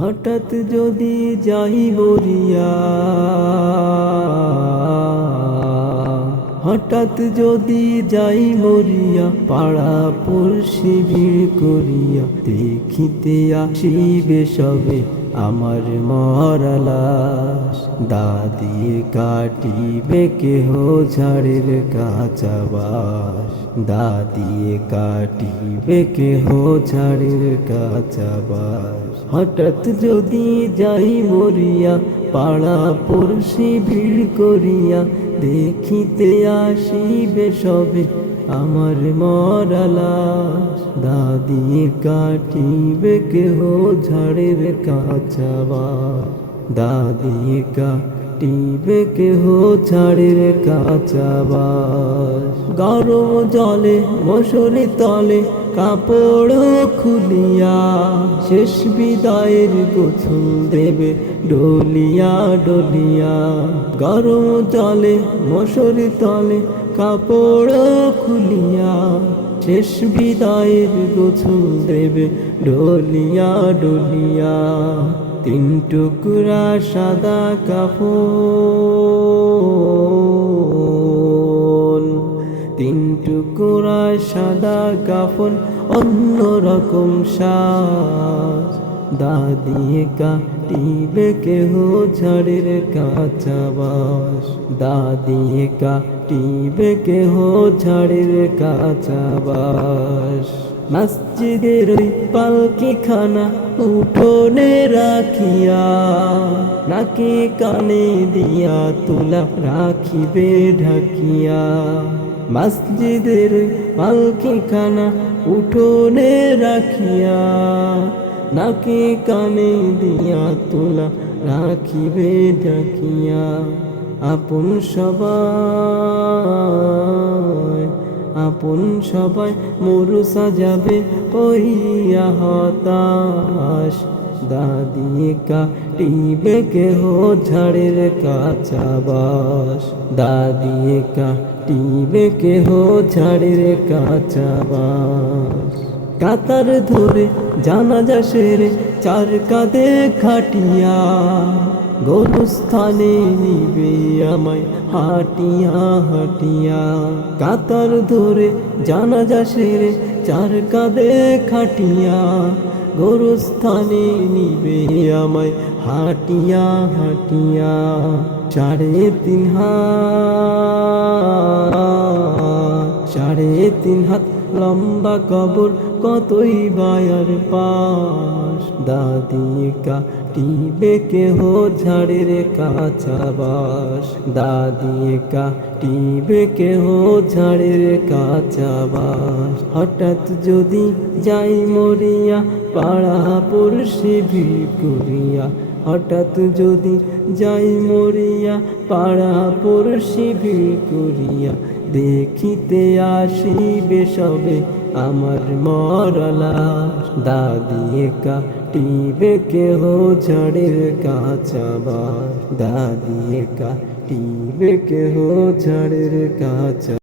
হঠাৎ যদি যাই মরিয়া, হঠাৎ যদি যাই মরিয়া, পাড়া পড়শি ভিড় করিয়া দেখিতে আসিবে সবে আমার মরা লাশ। দাদিয়ে কাটিবে কেহ ঝাড়ের কাঁচা বাঁশ, দাদিয়ে কাটিবে কেহ ঝাড়ের কাঁচা বাঁশ। হঠাৎ যদি যাই মরিয়া, পাড়া পড়শি ভিড় করিয়া দেখিতে আসিবে সবে আমার মরা লাশ। দাদিয়ে কাটিবে কেহ ঝাড়ের কাঁচা বাঁশ, দাদিয়ে কাটিবে কেহ ঝাড়ের কাঁচা বাঁশ। গরম জলে মশারি তলে কাপড় খুলিয়া শেষ বিদায়ের গোছল দেবে ডলিয়া ডলিয়া। গরম জলে মশারি তলে কাপড় খুলিয়া শেষ বিদায়ের গোছল দেবে ডলিয়া ডলিয়া। তিন টুকরা সাদা কাফন, তিন টুকরা সাদা কাফন, অন্যরকম সাজ। দাদিয়ে কাটিবে কেহ ঝাড়ের কাঁচা বাঁশ, দাদিয়ে কাটিবে কেহ ঝাড়ের কাঁচা বাঁশ। মসজিদের ওই পালকিখানা উঠোনে রাখিয়া, নাকি কানে দিয়া তুলা রাখিবে ঢাকিয়া। মসজিদের ওই পালকিখানা উঠোনে রাখিয়া, নাকি কানে দিয়া তুলা রাখিবে ঢাকিয়া। আপন সবাই, আপন সবাই মোরু সাজাবে কইয়া হতাশ। দাদিয়ে কাটিবে কেহ ঝাড়ের কাঁচা বাঁশ, দাদিয়ে কাটিবে কেহ ঝাড়ের কাঁচা বাঁশ। কাতার ধরে জানাজা সেরে চার কাঁধে খাটিয়া, গোরস্থানে নিবে আমায় হাটিয়া হাটিয়া। কাতার ধরে জানাজা সেরে চার কাঁধে খাটিয়া, গোরস্থানে নিবে আমায় হাটিয়া হাটিয়া। 3.5 হাত, 3.5 হাত লম্বা কবর, কতই বায়ার পাশ। দাদিয়ে কাটিবে কেহ ঝাড়ের কাঁচা বাঁশ, দাদিয়ে কাটিবে কেহ ঝাড়ের কাঁচা বাঁশ। হঠাৎ যদি যাই মরিয়া, পাড়া পড়শি ভিড় করিয়া, হঠাৎ যদি যাই মরিয়া, পাড়া পড়শি ভিড় করিয়া দেখিতে আসিবে সবে আমার মরা লাশ। দাদিয়ে কাটিবে কেহ ঝাড়ের কাঁচা বাঁশ, দাদিয়ে কাটিবে কেহ ঝাড়ের কাঁচা।